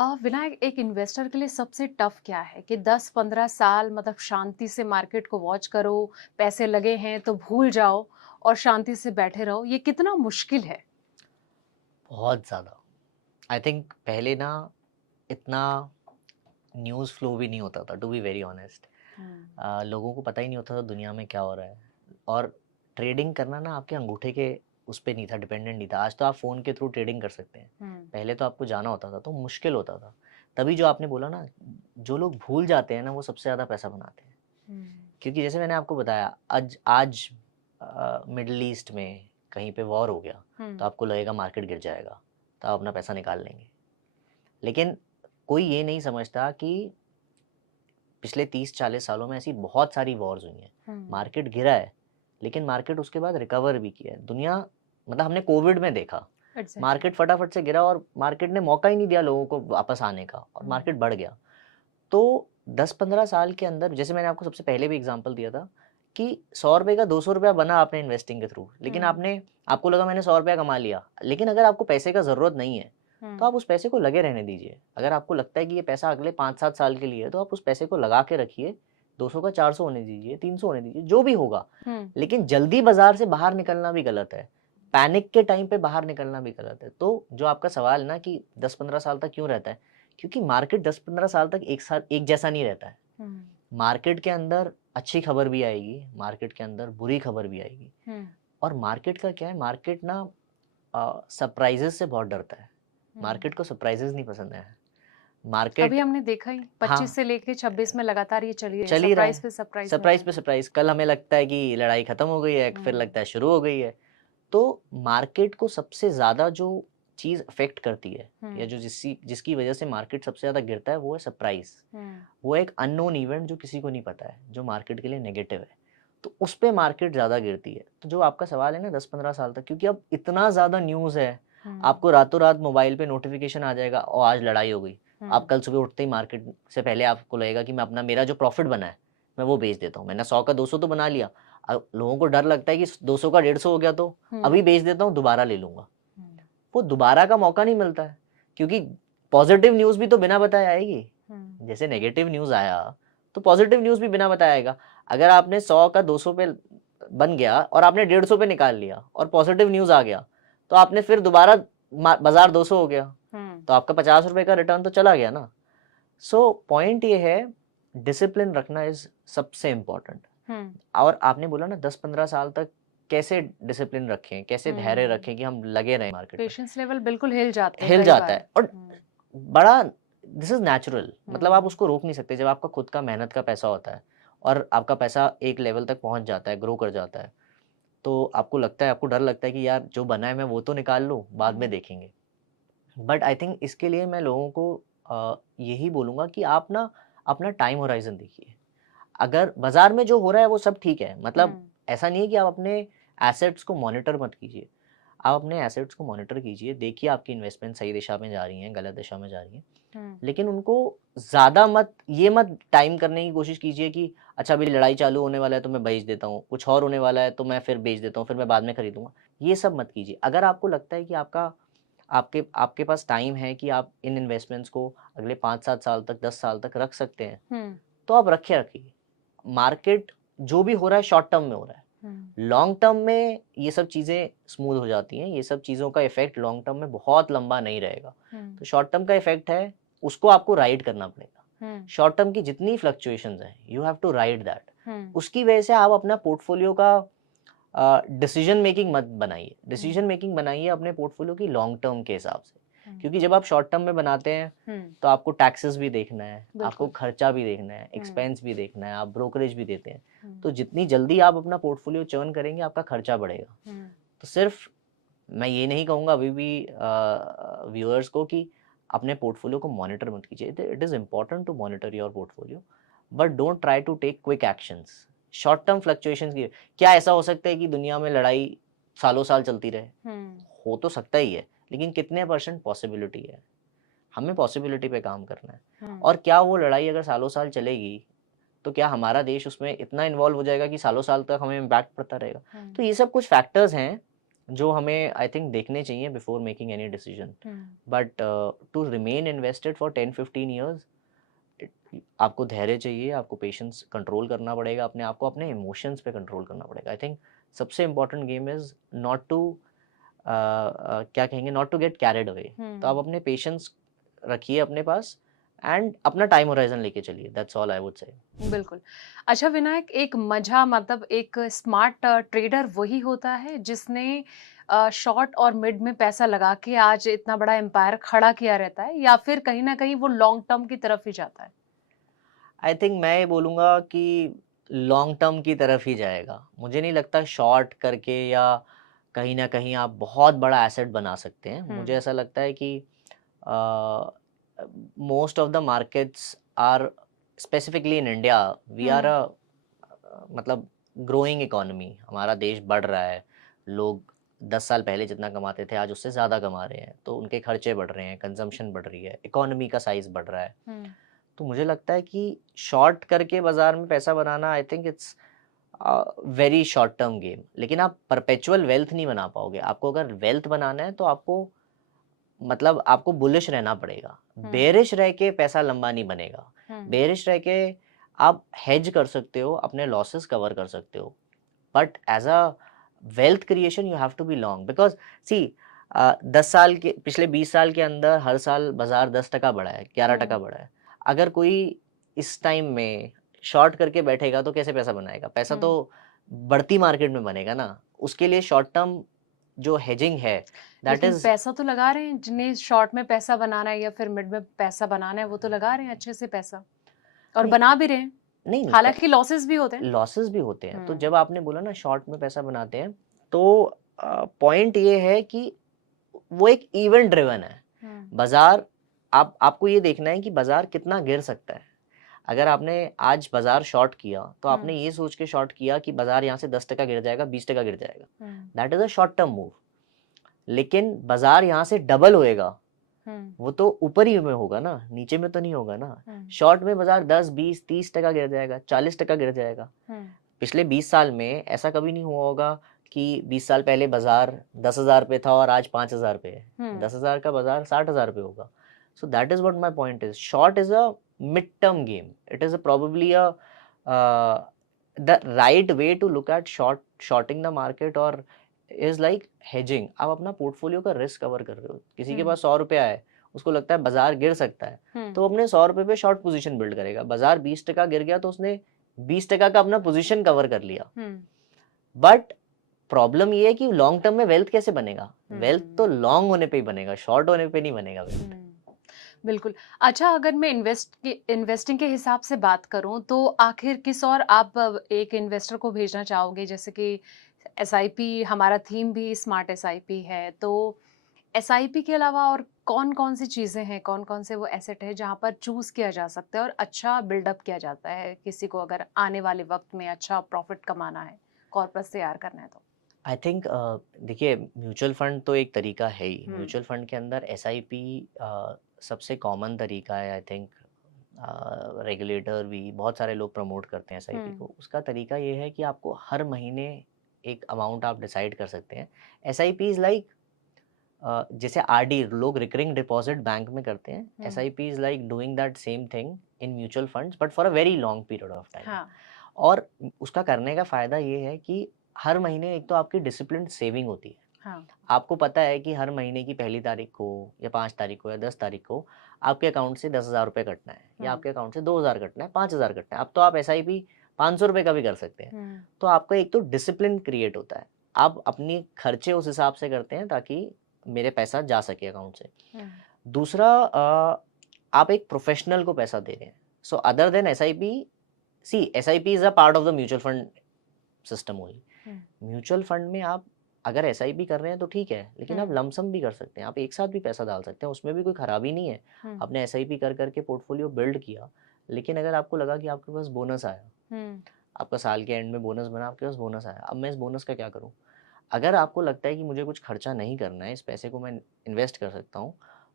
विनायक, एक इन्वेस्टर के लिए सबसे टफ क्या है कि 10-15 साल मतलब शांति से मार्केट को वॉच करो, पैसे लगे हैं तो भूल जाओ और शांति से बैठे रहो, ये कितना मुश्किल है? बहुत ज़्यादा। आई थिंक पहले ना इतना न्यूज़ फ्लो भी नहीं होता था, टू बी वेरी ऑनेस्ट। हुँ, लोगों को पता ही नहीं होता था दुनिया में क्या हो रहा है। और ट्रेडिंग करना ना आपके अंगूठे के उस पे नहीं था, डिपेंडेंट नहीं था। आज तो आप फ़ोन के थ्रू ट्रेडिंग कर सकते हैं। हुँ, पहले तो आपको जाना होता था, तो मुश्किल होता था। तभी जो आपने बोला ना, जो लोग भूल जाते हैं ना, वो सबसे ज़्यादा पैसा बनाते हैं। हुँ, क्योंकि जैसे मैंने आपको बताया, आज आज मिडल ईस्ट में कहीं पे वॉर हो गया, तो हुँ, आपको लगेगा मार्केट गिर जाएगा, तो आप अपना पैसा निकाल लेंगे। लेकिन कोई ये नहीं समझता कि पिछले 30-40 सालों में ऐसी बहुत सारी वॉर्स हुई हैं। हुँ, मार्केट गिरा है, लेकिन मार्केट उसके बाद रिकवर भी किया है। दुनिया, मतलब हमने कोविड में देखा, एग्ज़ैक्टली। मार्केट फटाफट से गिरा और मार्केट ने मौका ही नहीं दिया लोगों को वापस आने का, और हुँ, मार्केट बढ़ गया। तो 10-15 साल के अंदर, जैसे मैंने आपको सबसे पहले भी एग्ज़ाम्पल दिया था कि ₹100 का ₹200 बना आपने इन्वेस्टिंग के थ्रू, लेकिन हुँ, आपको लगा मैंने ₹100 कमा लिया। लेकिन अगर आपको पैसे का ज़रूरत नहीं है, तो हुँ, आप उस पैसे को लगे रहने दीजिए। अगर आपको लगता है कि ये पैसा अगले 5-7 साल के लिए है, तो आप उस पैसे को लगा के रखिए। 200 का 400 होने दीजिए, 300 होने दीजिए, जो भी होगा। हुँ, लेकिन जल्दी बाज़ार से बाहर निकलना भी गलत है। पैनिक के टाइम पे बाहर निकलना भी गलत है। तो जो आपका सवाल है ना कि 10-15 साल तक क्यों रहता है? क्योंकि मार्केट 10-15 साल तक एक जैसा नहीं रहता है। हुँ, मार्केट के अंदर अच्छी खबर भी आएगी, मार्केट के अंदर बुरी खबर भी आएगी। हुँ, और मार्केट का क्या है, मार्केट ना सरप्राइज़ेज़ से बहुत डरता है। हुँ। मार्केट को सरप्राइज़ेज़ नहीं पसंद है। मार्केट, अभी हमने देखा ही 25 हाँ, से लेके 26 में लगातार ये चल ही रही है, चल ही रहा है। सरप्राइज़ मिल सरप्राइज़ रहा पे है। सरप्राइज़, कल हमें लगता है कि लड़ाई खत्म हो गई है, फिर हुँ, लगता है शुरू हो गई है। तो मार्केट को सबसे ज़्यादा जो चीज़ अफ़ेक्ट करती है, या हुँ, जो जिसकी वजह से मार्केट सबसे ज़्यादा गिरता है, वो है सरप्राइज़। हुँ, वो एक अननोन इवेंट जो किसी को नहीं पता है, जो मार्केट के लिए नेगेटिव है। तो उस पे मार्केट ज़्यादा गिरती है। तो जो आपका सवाल है ना 10-15 साल तक, क्योंकि अब इतना ज़्यादा न्यूज़ है, हुँ, आपको रातों-रात मोबाइल पे नोटिफ़िकेशन आ जाएगा और आज लड़ाई हो गई। आप हुँ, कल सुबह उठते ही मार्केट से पहले आपको लगेगा कि मैं अपना मेरा जो प्रॉफ़िट बना है, मैं वो बेच देता हूँ। मैंने 100 का 200 तो बना लिया। अब लोगों को डर लगता है कि 200 का 150 हो गया तो अभी हुँ, बेच देता हूँ, दोबारा ले लूँगा। हुँ, वो दोबारा का मौका नहीं मिलता है, क्योंकि पॉज़िटिव न्यूज़ भी तो बिना बताए आएगी। हुँ, जैसे नेगेटिव न्यूज़ आया, तो पॉज़िटिव न्यूज़ भी बिना बताए आएगा। अगर आपने 100 का 200 पे बन गया और आपने 150 पे निकाल लिया और पॉज़िटिव न्यूज़ आ गया, तो आपने फिर दोबारा बाज़ार 200 हो गया, हुँ, तो आपका ₹50 का रिटर्न तो चला गया ना। सो पॉइंट ये है, डिसिप्लिन रखना इज़ सबसे इम्पोर्टेंट। हुँ, और आपने बोला ना 10-15 साल तक कैसे डिसिप्लिन रखें, कैसे धैर्य हुँ। रखें कि हम लगे रहें मार्केट में। पेशेंस लेवल बिल्कुल हिल जाते हैं हिल कई जाता बार। है और हुँ, बड़ा, दिस इज़ नेचुरल, मतलब आप हुँ, उसको रोक नहीं सकते। जब आपका खुद का मेहनत का पैसा होता है और आपका पैसा एक लेवल तक पहुँच जाता है, ग्रो कर जाता है, तो आपको लगता है, आपको डर लगता है कि यार जो बना है मैं वो तो निकाल लूँ, बाद में हुँ, देखेंगे। बट आई थिंक इसके लिए मैं लोगों को यही बोलूँगा कि आप ना अपना टाइम होराइज़न देखिए। अगर बाज़ार में जो हो रहा है वो सब ठीक है, मतलब हुँ, ऐसा नहीं है कि आप अपने एसेट्स को मॉनिटर मत कीजिए। आप अपने एसेट्स को मॉनिटर कीजिए, देखिए आपकी इन्वेस्टमेंट सही दिशा में जा रही हैं, गलत दिशा में जा रही हैं। हुँ, लेकिन उनको ज़्यादा मत टाइम करने की कोशिश कीजिए कि अच्छा अभी लड़ाई चालू होने वाला है तो मैं बेच देता हूँ, कुछ और होने वाला है तो मैं फिर बेच देता हूँ, फिर मैं बाद में खरीदूँगा। ये सब मत कीजिए। अगर आपको लगता है कि आपके आपके पास टाइम है कि आप इन इन्वेस्टमेंट्स को अगले 5-7 साल तक, 10 साल तक रख सकते हैं, हुँ, तो आप रखिए। मार्केट जो भी हो रहा है शॉर्ट टर्म में हो रहा है। हुँ, लॉन्ग टर्म में ये सब चीज़ें स्मूथ हो जाती हैं, ये सब चीज़ों का इफ़ेक्ट लॉन्ग टर्म में बहुत लंबा नहीं रहेगा। हुँ, तो शॉर्ट टर्म का इफ़ेक्ट है, उसको आपको राइड करना पड़ेगा। हुँ, शॉर्ट टर्म की जितनी फ्लक्चुएशंस हैं, you have to ride that. Hmm, उसकी वजह से आप अपना पोर्टफोलियो का डिसीजन मेकिंग मत बनाइए। डिसीजन हुँ, मेकिंग बनाइए अपने पोर्टफोलियो की लॉन्ग टर्म के हिसाब से। हुँ, क्योंकि जब आप शॉर्ट टर्म में बनाते हैं, हुँ, तो आपको टैक्सेस भी देखना है, आपको बिल्कुल। खर्चा भी देखना है, हुँ, एक्सपेंस भी देखना है, आप ब्रोकरेज भी देते हैं। हुँ, तो जितनी जल्दी आप अपना पोर्टफोलियो चर्न करेंगे, आपका खर्चा बढ़ेगा। हुँ, तो सिर्फ मैं ये नहीं कहूँगा अभी भी व्यूअर्स को कि अपने पोर्टफोलियो को मॉनिटर मत कीजिए। It is important to monitor your portfolio, but don't try to take quick actions. Short term fluctuations की क्या ऐसा हो सकता है कि दुनिया में लड़ाई सालों साल चलती रहे? हुँ, हो तो सकता ही है, लेकिन कितने परसेंट पॉसिबिलिटी है? हमें पॉसिबिलिटी पे काम करना है। हुँ, और क्या वो लड़ाई अगर सालों साल चलेगी, तो क्या हमारा देश उसमें इतना इन्वॉल्व हो जाएगा कि सालों साल तक हमें इम्पैक्ट पड़ता रहेगा? हुँ, तो ये सब कुछ फैक्टर्स हैं जो हमें आई थिंक देखने चाहिए before making any decision. But to remain invested for 10-15 years, आपको धैर्य चाहिए, आपको पेशेंस कंट्रोल करना पड़ेगा अपने आप को, अपने इमोशंस पे कंट्रोल करना पड़ेगा. आई थिंक सबसे important game is not to क्या कहेंगे, not to get carried away. तो आप अपने पेशेंस रखिए अपने पास एंड अपना टाइम होराइजन लेके चलिए. That's all I would say. बिल्कुल। अच्छा विनायक, एक मज़ा मतलब एक स्मार्ट ट्रेडर वही होता है जिसने शॉर्ट और मिड में पैसा लगा के आज इतना बड़ा एम्पायर खड़ा किया रहता है, या फिर कहीं न कहीं वो लॉन्ग टर्म की तरफ ही जाता है? आई थिंक मैं ये बोलूँगा कि लॉन्ग टर्म की तरफ ही जाएगा. मुझे नहीं लगता शॉर्ट करके या कहीं न कहीं आप बहुत बड़ा एसेट बना सकते हैं. मुझे ऐसा लगता है कि most of the markets are specifically in India, we are hmm, मतलब ग्रोइंग इकोनॉमी. हमारा देश बढ़ रहा है. लोग 10 साल पहले जितना कमाते थे आज उससे ज़्यादा कमा रहे हैं. तो उनके खर्चे बढ़ रहे हैं, कंजम्पशन बढ़ रही है, इकोनॉमी का साइज़ बढ़ रहा है. हुँ, तो मुझे लगता है कि शॉर्ट करके बाजार में पैसा बनाना, I think it's very short term game. लेकिन आप परपेचुअल वेल्थ नहीं बना पाओगे. आपको अगर वेल्थ बनाना है तो आपको मतलब आपको बुलिश रहना पड़ेगा. हुँ, बेरिश रह के पैसा लंबा नहीं बनेगा. हुँ, बेरिश रह के आप हेज कर सकते हो, अपने लॉसेस कवर कर सकते हो. But as a wealth creation you have to be long, because see 10 साल के पिछले 20 साल के अंदर हर साल बाजार 10% बढ़ा है, 11% हुँ, बढ़ा है. अगर कोई इस टाइम में शॉर्ट करके बैठेगा तो कैसे पैसा बनाएगा? पैसा हुँ। तो बढ़ती मार्केट में बनेगा ना. उसके लिए शॉर्ट टर्म जो हेजिंग है, दैट लेकिन इज पैसा तो लगा रहे हैं, जिन्हें शॉर्ट में पैसा बनाना है या फिर मिड में पैसा बनाना है, वो तो लगा रहे हैं अच्छे से पैसा और नहीं, बना भी रहे हैं। नहीं, नहीं, हालाँकि लॉसेस भी होते हैं। लॉसेस भी होते हैं. तो हुँ, जब आपने बोला ना शॉर्ट में पैसा बनाते हैं, तो पॉइंट ये है कि वो एक इवेंट ड्रिवन है. हुँ, बाजार, आपको ये देखना है कि बाजार कितना गिर सकता है. अगर आपने आज बाजार शॉर्ट किया तो हुँ, आपने ये सोच के शॉर्ट किया कि बाजार यहाँ से 10% गिर जाएगा, 20% गिर जाएगा. Hmm, that is a short term move. लेकिन बाजार यहाँ से डबल होएगा, हुँ, वो तो ऊपर ही में होगा ना, नीचे में तो नहीं होगा ना. हुँ, शॉर्ट में बाजार 10, 20, 30% गिर जाएगा, 40% गिर जाएगा. हुँ, पिछले 20 साल में ऐसा कभी नहीं हुआ होगा कि 20 साल पहले बाजार 10,000 पे था और आज 5,000 पे है. हुँ, 10,000 का बाजार 60,000 पे होगा. So that is what my point is. Short is a mid term game. It is probably a the right way to look at shorting the market, और इज लाइक हेजिंग. आप अपना पोर्टफोलियो का रिस्क कवर कर रहे हो. किसी के हुँ, पास 100 रुपया है, उसको लगता है बाजार गिर सकता है, हुँ, तो अपने 100 रुपये पे शॉर्ट पोजीशन बिल्ड करेगा. बाजार 20% गिर गया तो उसने 20% का अपना पोजीशन कवर कर लिया. हुँ, बट प्रॉब्लम ये है कि लॉन्ग टर्म में वेल्थ कैसे बनेगा? वेल्थ तो हुँ, लॉन्ग होने पे ही बनेगा, शॉर्ट होने पे नहीं बनेगा वेल्थ. हुँ। बिल्कुल। अच्छा, अगर मैं इन्वेस्टिंग के हिसाब से बात करूँ तो आखिर किस और आप एक इन्वेस्टर को भेजना चाहोगे? जैसे कि एसआईपी, हमारा थीम भी स्मार्ट एसआईपी है, तो एसआईपी के अलावा और कौन-कौन सी चीज़ें हैं, कौन-कौन से वो एसेट हैं जहाँ पर चूज़ किया जा सकता है और अच्छा बिल्डअप किया जाता है, किसी को अगर आने वाले वक़्त में अच्छा प्रॉफ़िट कमाना है, कॉर्पस तैयार करना है तो? आई थिंक देखिए, म्यूचुअल फंड तो एक तरीका है ही. हुँ, म्यूचुअल फंड के अंदर एसआईपी सबसे कॉमन तरीका है. आई थिंक रेगुलेटर भी बहुत सारे लोग प्रमोट करते हैं एसआईपी हुँ, को. उसका तरीका ये है कि आपको हर महीने एक अमाउंट आप डिसाइड कर सकते हैं. एसआईपी इज लाइक जैसे आरडी लोग रिकरिंग डिपॉजिट बैंक में करते हैं, hmm, SIP is like doing that same thing in mutual funds but for a very long period of time. हाँ, और उसका करने का फ़ायदा ये है कि हर महीने एक तो आपकी डिसिप्लिन्ड सेविंग होती है. हाँ, आपको पता है कि हर महीने की पहली तारीख को या 5 तारीख को या 10 तारीख को आपके अकाउंट से 10,000 रुपए कटना है, या हुँ, आपके अकाउंट से 2,000 कटना है, 5,000 कटना है. अब तो आप एसआईपी 500 रुपए का भी कर सकते हैं. हुँ, तो आपका एक तो डिसिप्लिन क्रिएट होता है. आप अपनी खर्चे उस हिसाब से करते हैं ताकि मेरे पैसा जा सके अकाउंट से. हुँ, दूसरा, आप एक प्रोफेशनल को पैसा दे रहे हैं. So other than SIP, see SIP is a part of the mutual fund system only. हुँ, म्यूचुअल फंड में आप अगर एसआईपी कर रहे हैं तो ठीक है, लेकिन आप हुँ, लमसम भी कर सकते हैं. आप एक साथ भी पैसा डाल सकते हैं, उसमें भी कोई खराबी नहीं है. हुँ, आपने एसआईपी कर करके पोर्टफोलियो बिल्ड किया, लेकिन अगर आपको लगा कि आपके पास बोनस आया, हुँ, आपका साल के एंड में बोनस बना, आपके पास बोनस आया, अब मैं इस बोनस का क्या करूँ? अगर आपको लगता है कि मुझे कुछ खर्चा नहीं करना है, इस पैसे को मैं इन्वेस्ट कर सकता हूँ,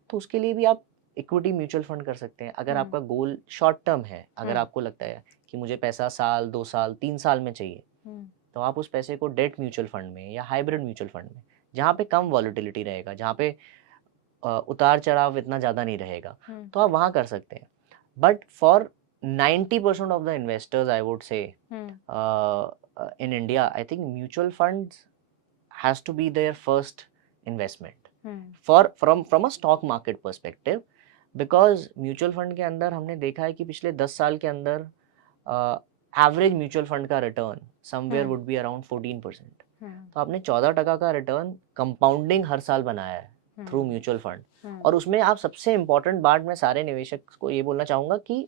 तो उसके लिए भी आप इक्विटी म्यूचुअल फंड कर सकते हैं. अगर हुँ, आपका गोल शॉर्ट टर्म है, अगर हुँ, आपको लगता है कि मुझे पैसा साल, 2 साल, 3 साल में चाहिए, हुँ, तो आप उस पैसे को डेट म्यूचुअल फंड में या हाइब्रिड म्यूचुअल फंड में, जहाँ पे कम वॉलेटिलिटी रहेगा, जहाँ पे उतार चढ़ाव इतना ज़्यादा नहीं रहेगा, तो आप वहाँ कर सकते हैं। But for 90% of the investors I would say in India, I think mutual funds has to be their first investment from a stock market perspective, because mutual fund के अंदर हमने देखा है कि पिछले 10 साल के अंदर एवरेज म्यूचुअल फंड का return somewhere would be around 14%। तो आपने 14% का रिटर्न कंपाउंडिंग हर साल बनाया है थ्रू म्यूचुअल फंड। और उसमें आप सबसे इम्पोर्टेंट बात मैं सारे निवेशक को ये बोलना चाहूंगा कि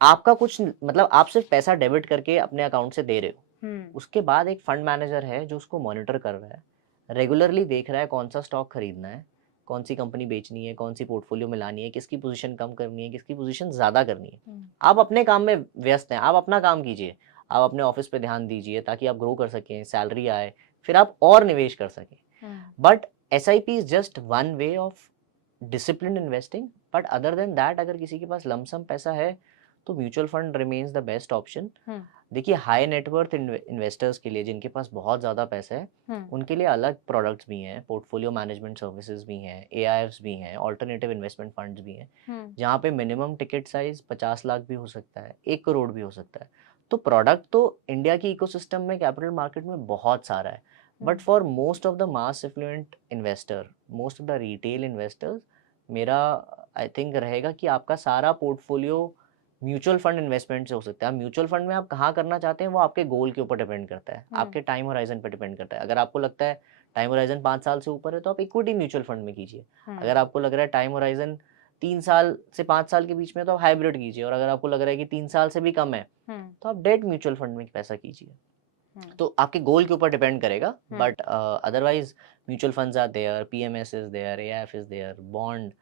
आपका कुछ मतलब आप सिर्फ पैसा डेबिट करके अपने अकाउंट से दे रहे हो, उसके बाद एक फंड मैनेजर है जो उसको मॉनिटर कर रहा है, रेगुलरली देख रहा है कौन सा स्टॉक खरीदना है, कौन सी कंपनी बेचनी है, कौन सी पोर्टफोलियो में लानी है, किसकी पोजीशन कम करनी है, किसकी पोजीशन ज़्यादा करनी है। आप अपने काम में व्यस्त हैं, आप अपना काम कीजिए, आप अपने ऑफिस पे ध्यान दीजिए ताकि आप ग्रो कर सकें, सैलरी आए, फिर आप और निवेश कर सकें। But SIP is just one way of discipline investing. But other than that, अगर किसी के पास लमसम पैसा है तो mutual fund remains the best option. देखिए, हाई नेटवर्थ इन्वेस्टर्स के लिए जिनके पास बहुत ज़्यादा पैसा है, उनके लिए अलग प्रोडक्ट्स भी हैं, पोर्टफोलियो मैनेजमेंट सर्विसेज भी हैं, AIFs भी हैं, ऑल्टरनेटिव इन्वेस्टमेंट फंड्स भी हैं, जहाँ पे मिनिमम टिकट साइज 50 लाख भी हो सकता है, 1 करोड़ भी हो सकता है। तो प्रोडक्ट तो इंडिया की इकोसिस्टम में, कैपिटल मार्केट में बहुत सारा है। But for most of the mass affluent investor, most of the retail investors, मेरा आई थिंक रहेगा कि आपका सारा पोर्टफोलियो म्यूचुअल फंड इन्वेस्टमेंट से हो सकता है। म्यूचुअल फंड में आप कहाँ करना चाहते हैं वो आपके गोल के ऊपर डिपेंड करता है, आपके टाइम होराइजन पर डिपेंड करता है। अगर आपको लगता है टाइम होराइजन 5 साल से ऊपर है तो आप इक्विटी म्यूचुअल फंड में कीजिए। अगर आपको लग रहा है टाइम होराइजन 3 साल से 5 साल के बीच में, तो आप हाइब्रिड कीजिए। और अगर आपको लग रहा है कि 3 साल से भी कम है तो आप डेट म्यूचुअल फंड में पैसा कीजिए। तो आपके गोल के ऊपर डिपेंड करेगा। But otherwise mutual funds are there, PMS is there, AIF is there, bond.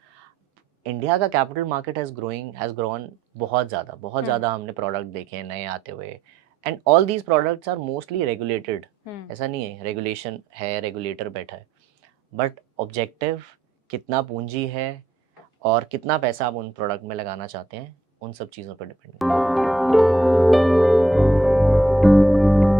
India का कैपिटल मार्केट हैज ग्रोन बहुत ज़्यादा हमने प्रोडक्ट देखे हैं नए आते हुए। And all these products are mostly regulated. ऐसा नहीं है रेगुलेशन है, रेगुलेटर बैठा है, बट ऑब्जेक्टिव कितना पूंजी है और कितना पैसा आप उन प्रोडक्ट में लगाना चाहते हैं, उन सब चीज़ों पर डिपेंड करता है।